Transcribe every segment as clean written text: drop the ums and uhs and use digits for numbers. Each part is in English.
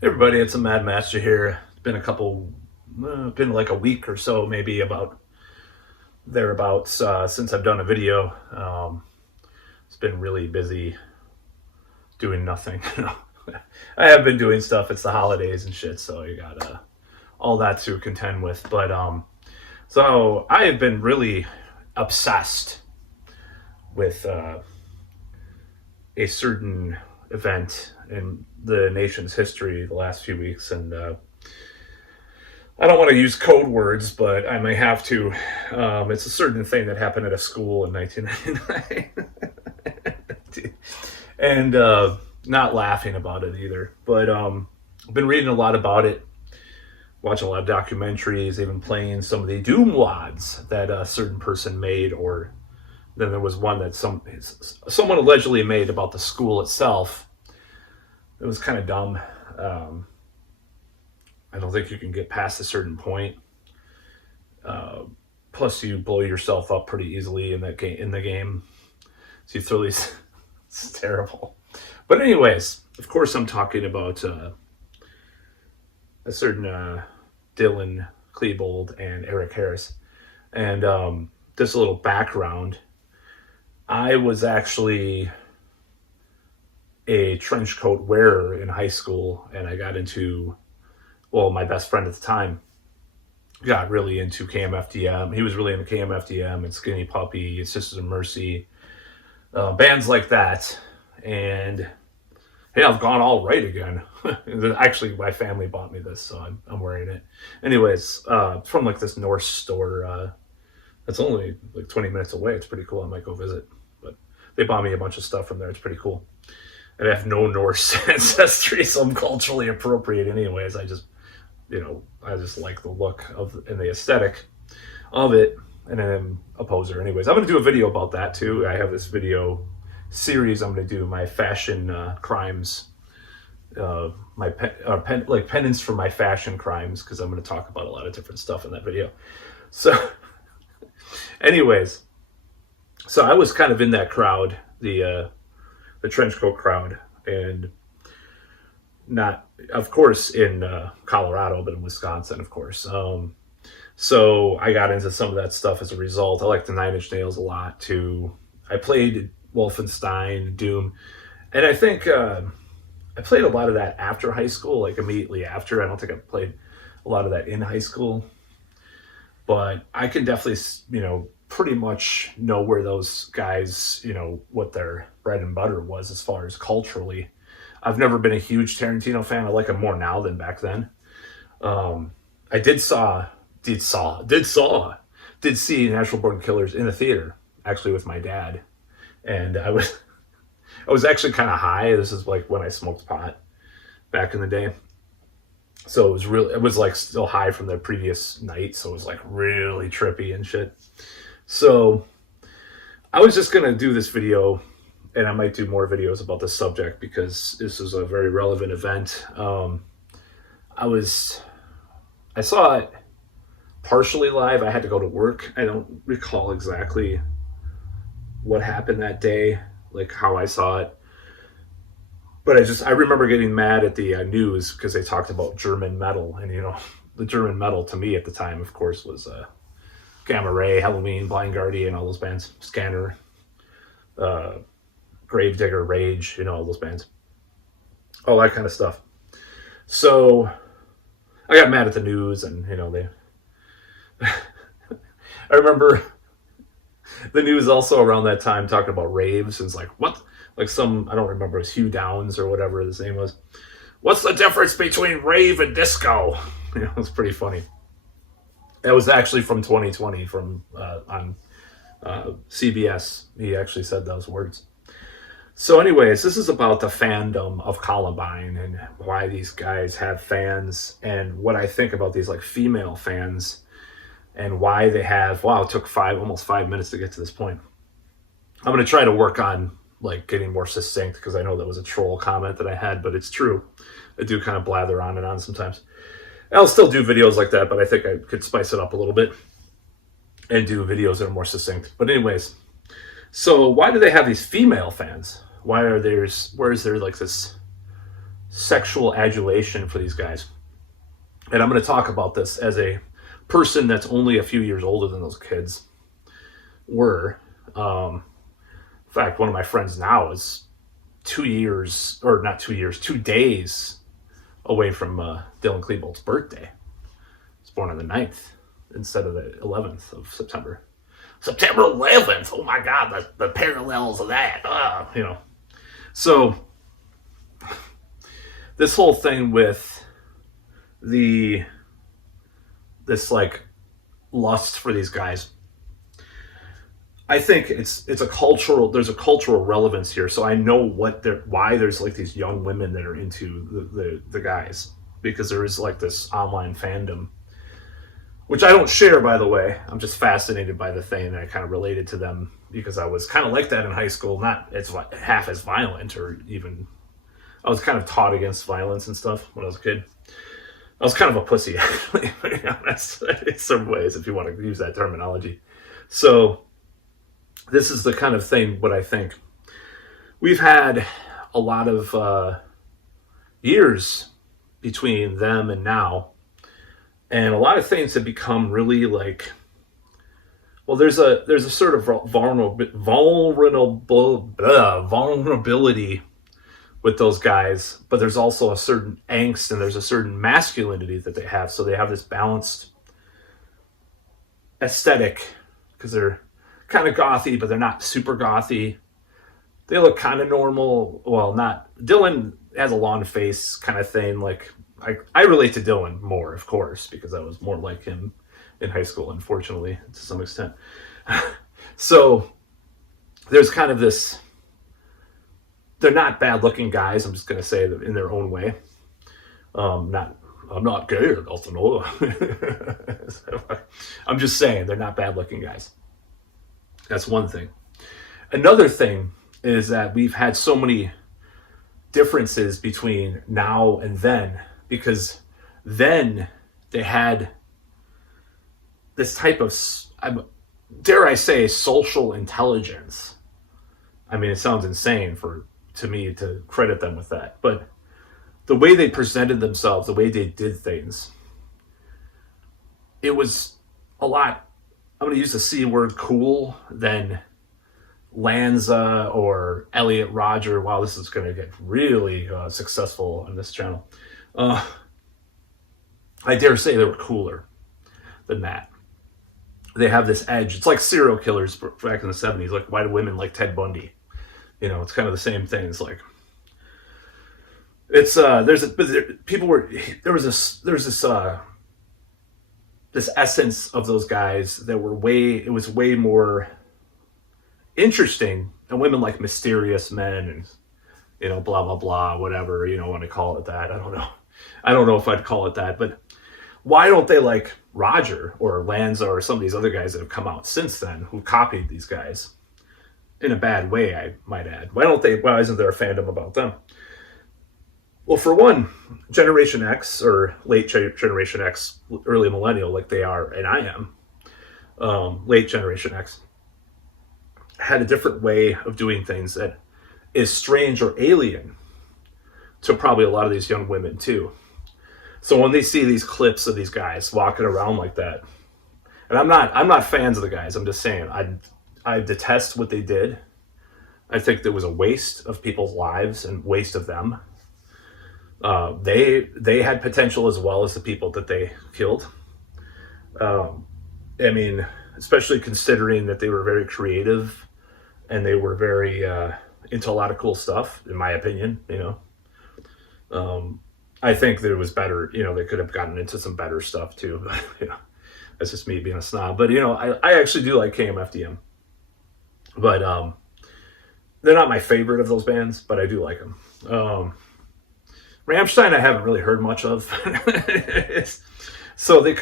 Hey everybody, it's a Mad Master here. It's been been like a week or so, maybe about thereabouts, since I've done a video. It's been really busy doing nothing. I have been doing stuff. It's the holidays and shit, so you got all that to contend with. So I have been really obsessed with a certain event in the nation's history the last few weeks, and I don't want to use code words, but I may have to. It's a certain thing that happened at a school in 1999, and not laughing about it either. But I've been reading a lot about it, watching a lot of documentaries, even playing some of the Doom wads that a certain person made, or then there was one that someone allegedly made about the school itself. It was kind of dumb. Um, I don't think you can get past a certain point. Uh, Plus, you blow yourself up pretty easily in that game. In the game, so you throw these. It's terrible. But anyways, of course, I'm talking about a certain Dylan Klebold and Eric Harris. And just a little background: I was actually a trench coat wearer in high school, and I got into my best friend at the time got really into KMFDM. He was really into KMFDM and Skinny Puppy, and Sisters of Mercy, bands like that. And hey, I've gone all right again. Actually, my family bought me this, so I'm wearing it. Anyways, from like this Norse store. That's only like 20 minutes away. It's pretty cool. I might go visit. But they bought me a bunch of stuff from there. It's pretty cool. And I have no Norse ancestry, so I'm culturally appropriate anyways. I just like the look of and the aesthetic of it, and I'm a poser. Anyways, I'm gonna do a video about that too. I have this video series. I'm gonna do my fashion crimes, like penance for my fashion crimes, because I'm gonna talk about a lot of different stuff in that video. So, anyways, so I was kind of in that crowd, the trench coat crowd, and not, of course, in Colorado, but in Wisconsin, of course. So I got into some of that stuff as a result. I like the Nine Inch Nails a lot too. I played Wolfenstein, Doom, and I think I played a lot of that after high school, like immediately after. I don't think I played a lot of that in high school, but I can definitely, pretty much know where those guys, what their bread and butter was as far as culturally. I've never been a huge Tarantino fan. I like him more now than back then. I did see Natural Born Killers in the theater, actually with my dad, and I was actually kind of high. This is like when I smoked pot back in the day, so it was like still high from the previous night, so it was like really trippy and shit. So I was just gonna do this video, and I might do more videos about this subject because this is a very relevant event. I was I saw it partially live. I had to go to work. I don't recall exactly what happened that day, like how I saw it. But I remember getting mad at the news because they talked about German metal, and the German metal to me at the time, of course, was Gamma Ray, Halloween, Blind Guardian, all those bands, Scanner, uh, Gravedigger, Rage, all those bands, all that kind of stuff. So I got mad at the news, and they. I remember the news also around that time talking about raves, and it's like, what? Like I don't remember, it was Hugh Downs or whatever his name was. What's the difference between rave and disco? It was pretty funny. That was actually from 2020, from on CBS. He actually said those words. So, anyways, this is about the fandom of Columbine and why these guys have fans, and what I think about these like female fans, and why they have. Wow, it took almost 5 minutes to get to this point. I'm gonna try to work on like getting more succinct, because I know that was a troll comment that I had, but it's true. I do kind of blather on and on sometimes. I'll still do videos like that, but I think I could spice it up a little bit and do videos that are more succinct. But anyways, so why do they have these female fans? Where is there like this sexual adulation for these guys. And I'm going to talk about this as a person that's only a few years older than those kids were. In fact, one of my friends now is 2 years, or not 2 years, 2 days away from Dylan Klebold's birthday. He's born on the 9th instead of the 11th of September. September 11th. Oh my God, the parallels of that. So this whole thing with this like lust for these guys, I think there's a cultural relevance here. So I know why there's like these young women that are into the guys, because there is like this online fandom, which I don't share, by the way. I'm just fascinated by the thing, and I kind of related to them because I was kind of like that in high school. Not half as violent, or even I was kind of taught against violence and stuff when I was a kid. I was kind of a pussy, actually, to be honest, in some ways, if you want to use that terminology. So this is the kind of thing, what I think. We've had a lot of years between them and now, and a lot of things have become really like, well, there's a sort of vulnerability with those guys, but there's also a certain angst and there's a certain masculinity that they have. So they have this balanced aesthetic because they're kind of gothy, but they're not super gothy. They look kind of normal. Well, not Dylan has a long face kind of thing. Like I relate to Dylan more, of course, because I was more like him in high school, unfortunately, to some extent. So there's kind of this. They're not bad-looking guys. I'm just going to say that in their own way. I'm not gay or nothing. I'm just saying they're not bad-looking guys. That's one thing. Another thing is that we've had so many differences between now and then, because then they had this type of, dare I say, social intelligence. I mean, it sounds insane to me to credit them with that, but the way they presented themselves, the way they did things, it was a lot, I'm going to use the C word, cool, than Lanza or Elliot Rodger. Wow, this is going to get really successful on this channel. I dare say they were cooler than that. They have this edge. It's like serial killers back in the 70s, like white women like Ted Bundy. It's kind of the same thing. It's like, it's this essence of those guys that it was way more interesting, and women like mysterious men and blah blah blah, whatever want to call it that. I don't know if I'd call it that, but why don't they like Roger or Lanza or some of these other guys that have come out since then who copied these guys in a bad way, I might add? Why isn't there a fandom about them? Well, for one, Generation X or late Generation X, early millennial, like they are and I am, late Generation X, had a different way of doing things that is strange or alien to probably a lot of these young women too. So when they see these clips of these guys walking around like that, and I'm not fans of the guys, I'm just saying I detest what they did. I think there was a waste of people's lives and waste of them. They had potential as well as the people that they killed. I mean, especially considering that they were very creative and they were very into a lot of cool stuff, in my opinion. I think that it was better. They could have gotten into some better stuff too. That's just me being a snob. But I actually do like KMFDM. But they're not my favorite of those bands, but I do like them. Rammstein I haven't really heard much of. So they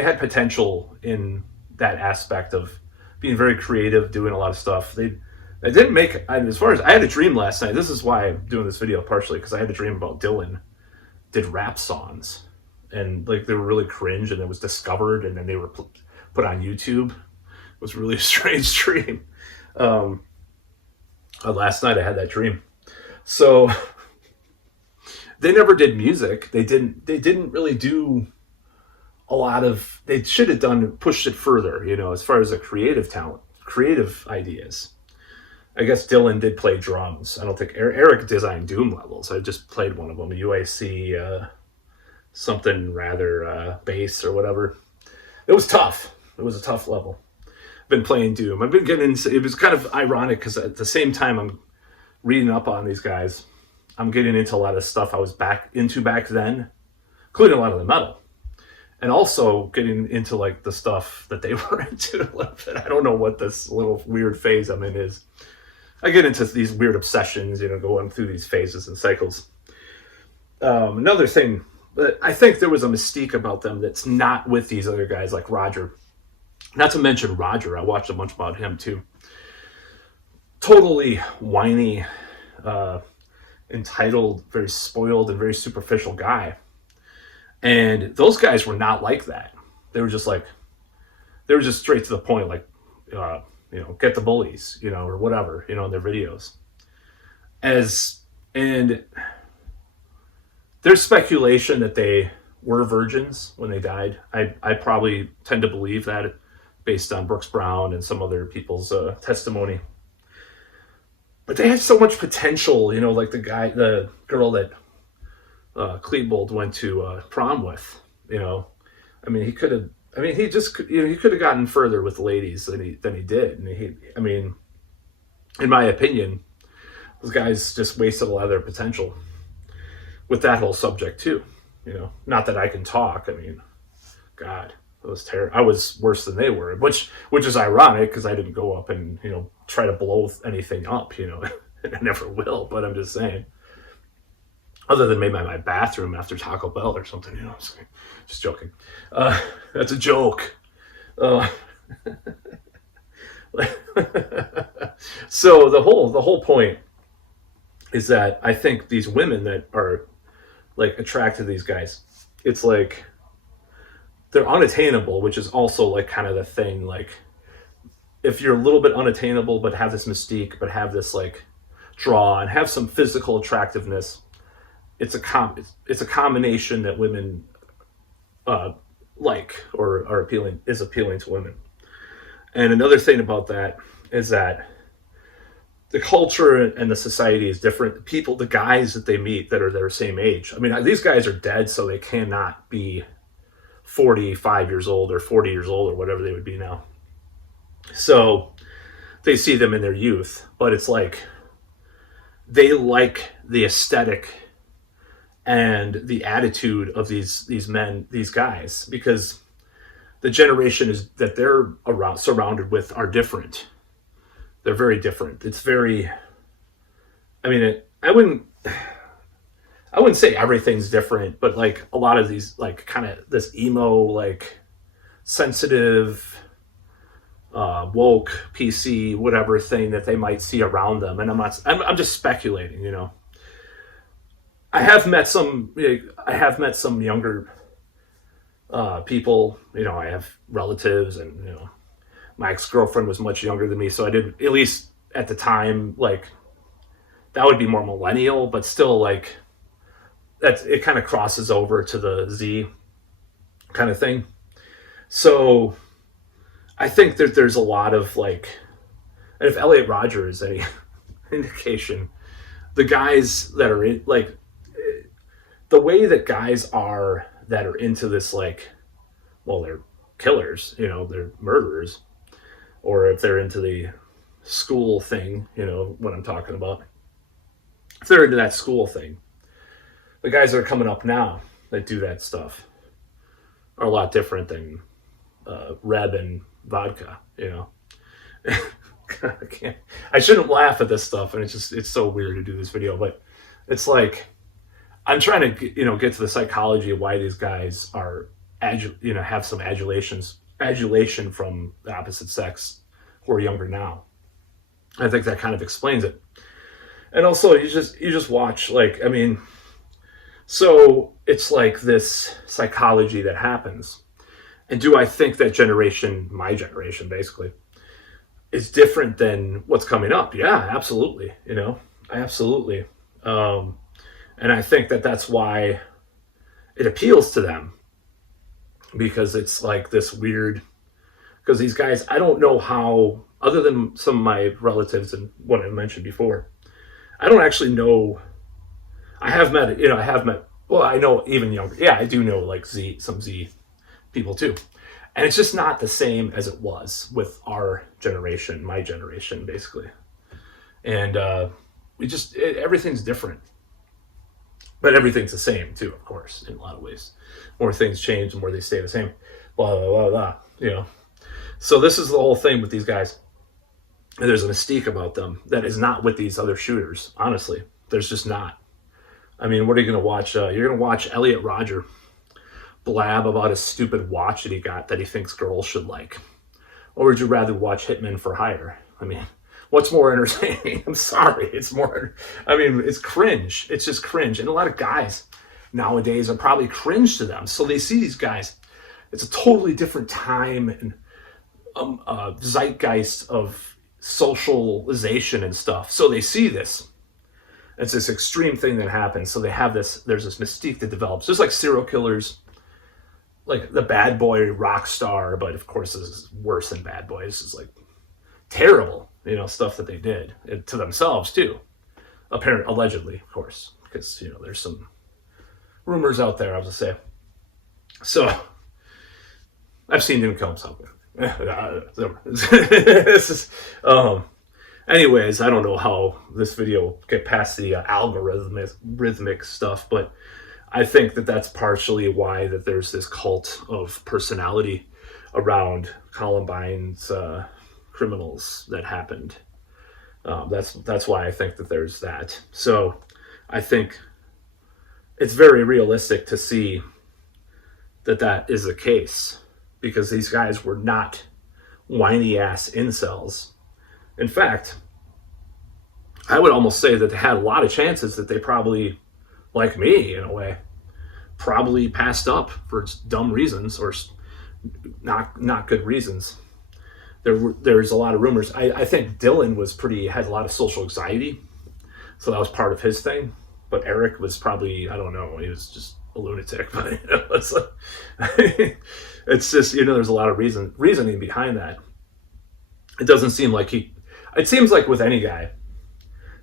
had potential in that aspect of being very creative, doing a lot of stuff. They didn't make, as far as, I had a dream last night. This is why I'm doing this video partially, because I had a dream about Dylan did rap songs, and like they were really cringe, and it was discovered, and then they were put on YouTube. It was really a strange dream. Last night I had that dream. So They never did music. They didn't really do a lot of. They should have done pushed it further, as far as the creative talent, creative ideas. I guess Dylan did play drums. I don't think Eric designed Doom levels. I just played one of them, a UAC something rather bass or whatever. It was tough. It was a tough level. Been playing Doom. I've been getting into, it was kind of ironic because at the same time I'm reading up on these guys, I'm getting into a lot of stuff I was back then, including a lot of the metal. And also getting into like the stuff that they were into a little bit. I don't know what this little weird phase I'm in is. I get into these weird obsessions, going through these phases and cycles. Another thing, but I think there was a mystique about them that's not with these other guys like Roger. Not to mention Roger, I watched a bunch about him too. Totally whiny, entitled, very spoiled, and very superficial guy. And those guys were not like that. They were just straight to the point, like, get the bullies, or whatever, in their videos. And there's speculation that they were virgins when they died. I probably tend to believe that based on Brooks Brown and some other people's testimony. But they had so much potential, like the girl that Klebold went to prom with, he could have, he could have gotten further with ladies than he did. And in my opinion, those guys just wasted a lot of their potential with that whole subject too. Not that I can talk. God, it was terrible. I was worse than they were, which is ironic because I didn't go up and try to blow anything up. And I never will. But I'm just saying. Other than maybe my bathroom after Taco Bell or something, just joking. That's a joke. So the whole point is that I think these women that are like attracted to these guys, it's like they're unattainable, which is also like kind of the thing. Like if you're a little bit unattainable, but have this mystique, but have this like draw and have some physical attractiveness, it's a combination that women like or is appealing to women. And another thing about that is that the culture and the society is different. The guys that they meet that are their same age. These guys are dead, so they cannot be 45 years old or 40 years old or whatever they would be now. So they see them in their youth, but it's like they like the aesthetic and the attitude of these men, these guys, because the generation is that they're surrounded with are different. They're very different. It's very, I wouldn't say everything's different, but like a lot of these, like kind of this emo, like sensitive, woke, PC, whatever thing that they might see around them. And I'm just speculating, I have met some younger people. I have relatives, and my ex-girlfriend was much younger than me, so I did, at least at the time, like that would be more millennial, but still like it kind of crosses over to the Z kind of thing. So I think that there's a lot of like, and if Elliot Rodger is any indication, the guys that are in, like, the way that guys are that are into this, like, well, they're killers, they're murderers, or if they're into the school thing, what I'm talking about. If they're into that school thing, the guys that are coming up now that do that stuff are a lot different than Reb and vodka, I shouldn't laugh at this stuff, and it's so weird to do this video, but it's like I'm trying to get to the psychology of why these guys are have some adulation from the opposite sex who are younger now. I think that kind of explains it. And also you just watch, like, so it's like this psychology that happens. And do I think that generation, my generation basically, is different than what's coming up? Yeah, absolutely. Absolutely. And I think that that's why it appeals to them, because it's like this weird, because these guys, I don't know how, other than some of my relatives and what I mentioned before, I don't actually know. I have met, well, I know even younger. Yeah, I do know like some Z people too. And it's just not the same as it was with our generation, my generation, basically. And everything's different. But everything's the same too, of course, in a lot of ways. More things change, the more they stay the same. Blah, blah, blah, blah, So this is the whole thing with these guys. And there's a mystique about them that is not with these other shooters, honestly. There's just not. I mean, what are you going to watch? You're going to watch Elliot Rodger blab about his stupid watch that he got that he thinks girls should like. Or would you rather watch Hitmen for Hire? I mean, what's more entertaining? I'm sorry. It's cringe. It's just cringe. And a lot of guys nowadays are probably cringe to them. So they see these guys. It's a totally different time and zeitgeist of socialization and stuff. So they see this. It's this extreme thing that happens. So they have there's this mystique that develops. Just like serial killers, like the bad boy rock star, but of course this is worse than bad boy. This is like terrible, stuff that they did to themselves too. Allegedly, of course, because, there's some rumors out there, I was to say. So I've seen him kill himself. This is, anyways, I don't know how this video get past the rhythmic stuff, but I think that that's partially why that there's this cult of personality around Columbine's criminals that happened. That's why I think that there's that. So I think it's very realistic to see that is the case, because these guys were not whiny ass incels. In fact, I would almost say that they had a lot of chances that they probably, like me in a way, probably passed up for dumb reasons or not good reasons. There's a lot of rumors. I think Dylan had a lot of social anxiety, so that was part of his thing. But Eric was probably, I don't know, he was just a lunatic. But it's just, there's a lot of reasoning behind that. It doesn't seem like it seems like with any guy,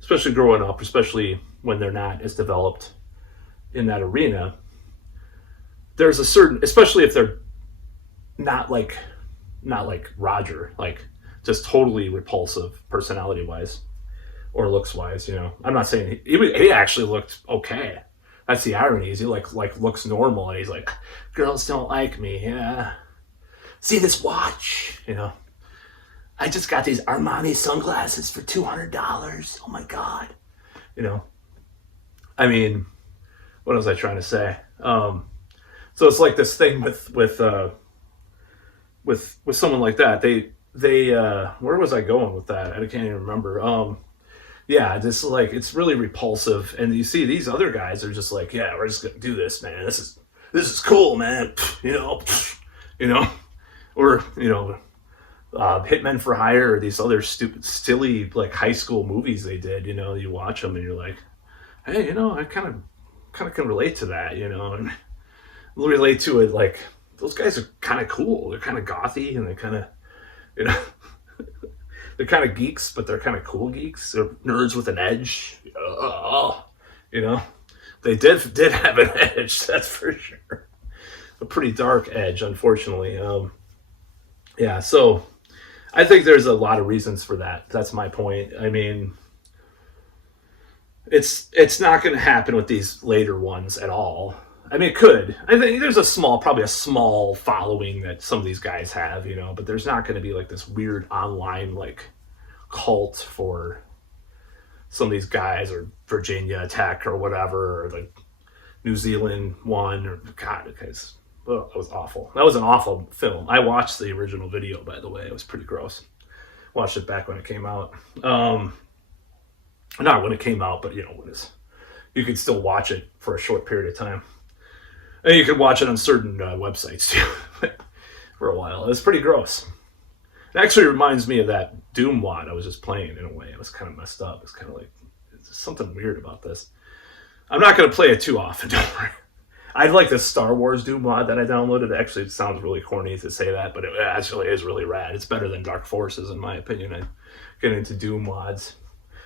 especially growing up, especially when they're not as developed in that arena, there's a certain, especially if they're not like Roger, like just totally repulsive personality wise or looks wise, I'm not saying he actually looked okay. That's the irony, is he like looks normal and he's like, girls don't like me. Yeah. See this watch, I just got these Armani sunglasses for $200. Oh my God. I mean, what was I trying to say? So it's like this thing with someone like that. They where was I going with that? I can't even remember. Yeah, this is like, it's really repulsive. And you see these other guys are just like, yeah, we're just gonna do this, man. This is cool, man. Or Hitmen for Hire, or these other stupid, silly, like high school movies they did. You watch them and you're like, hey, I kind of can relate to that, and relate to it. Like, those guys are kind of cool. They're kind of gothy, and they kind of, they're kind of geeks, but they're kind of cool geeks. They're nerds with an edge. They did have an edge, that's for sure. A pretty dark edge, unfortunately. Yeah, so I think there's a lot of reasons for that. That's my point. I mean, it's not going to happen with these later ones at all. I mean, it could. I think there's probably a small following that some of these guys have, but there's not going to be like this weird online like cult for some of these guys, or Virginia Tech or whatever, or the New Zealand one, or God, guys. Oh, that was awful. That was an awful film. I watched the original video, by the way. It was pretty gross. Watched it back when it came out. Not when it came out, but you could still watch it for a short period of time. And you could watch it on certain websites too for a while. It was pretty gross. It actually reminds me of that Doom wad I was just playing in a way. It was kind of messed up. It's kind of like, there's something weird about this. I'm not going to play it too often, don't worry. I like this Star Wars Doom mod that I downloaded. Actually, it sounds really corny to say that, but it actually is really rad. It's better than Dark Forces, in my opinion. I get into Doom mods.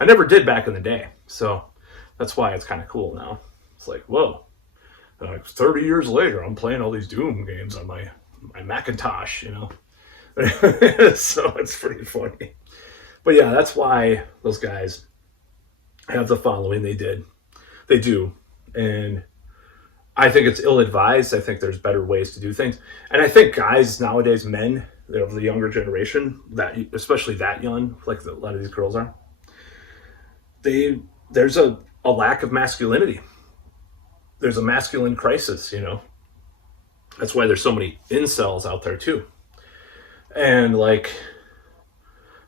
I never did back in the day, so that's why it's kind of cool now. It's like, whoa, 30 years later, I'm playing all these Doom games on my Macintosh, you know? So it's pretty funny. But yeah, that's why those guys have the following they did. They do. And I think it's ill-advised. I think there's better ways to do things. And I think guys nowadays, men of the younger generation, that especially that young, like a lot of these girls are, there's a lack of masculinity. There's a masculine crisis, you know. That's why there's so many incels out there too. And like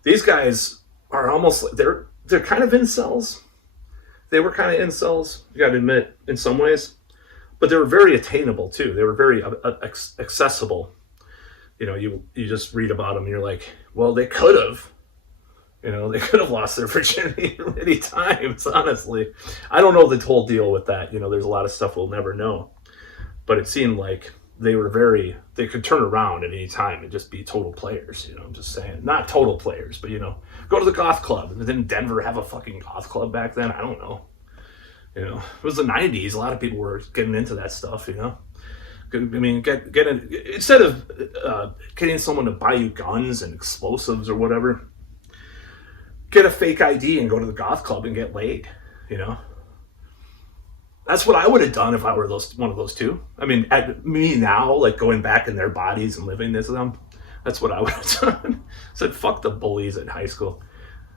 these guys are almost they're kind of incels. They were kind of incels, you got to admit, in some ways, but they were very attainable too. They were very accessible. You know, you just read about them and you're like, well, they could have. You know, they could have lost their virginity many times, honestly. I don't know the whole deal with that. You know, there's a lot of stuff we'll never know. But it seemed like they could turn around at any time and just be total players. You know, I'm just saying. Not total players, but, you know, go to the goth club. Didn't Denver have a fucking goth club back then? I don't know. You know, it was the 90s. A lot of people were getting into that stuff, you know. I mean, get in, instead of getting someone to buy you guns and explosives or whatever, get a fake ID and go to the goth club and get laid, you know? That's what I would have done if I were one of those two. I mean, at me now, like going back in their bodies and living this with them, that's what I would have done. Said, fuck the bullies in high school.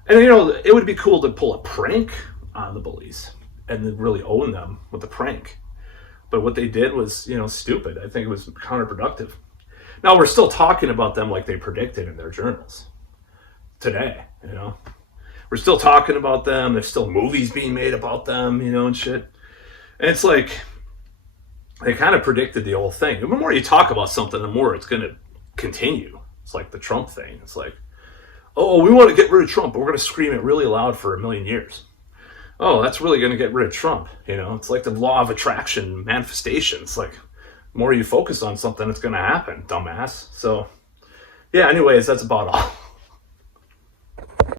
And, you know, it would be cool to pull a prank on the bullies and then really own them with the prank. But what they did was, you know, stupid. I think it was counterproductive. Now, we're still talking about them like they predicted in their journals today, you know? We're still talking about them. There's still movies being made about them, you know, and shit. And it's like, they kind of predicted the whole thing. The more you talk about something, the more it's going to continue. It's like the Trump thing. It's like, oh, we want to get rid of Trump, but we're going to scream it really loud for 1,000,000 years. Oh, that's really going to get rid of Trump. You know, it's like the law of attraction manifestation. It's like, the more you focus on something, it's going to happen, dumbass. So, yeah, anyways, that's about all.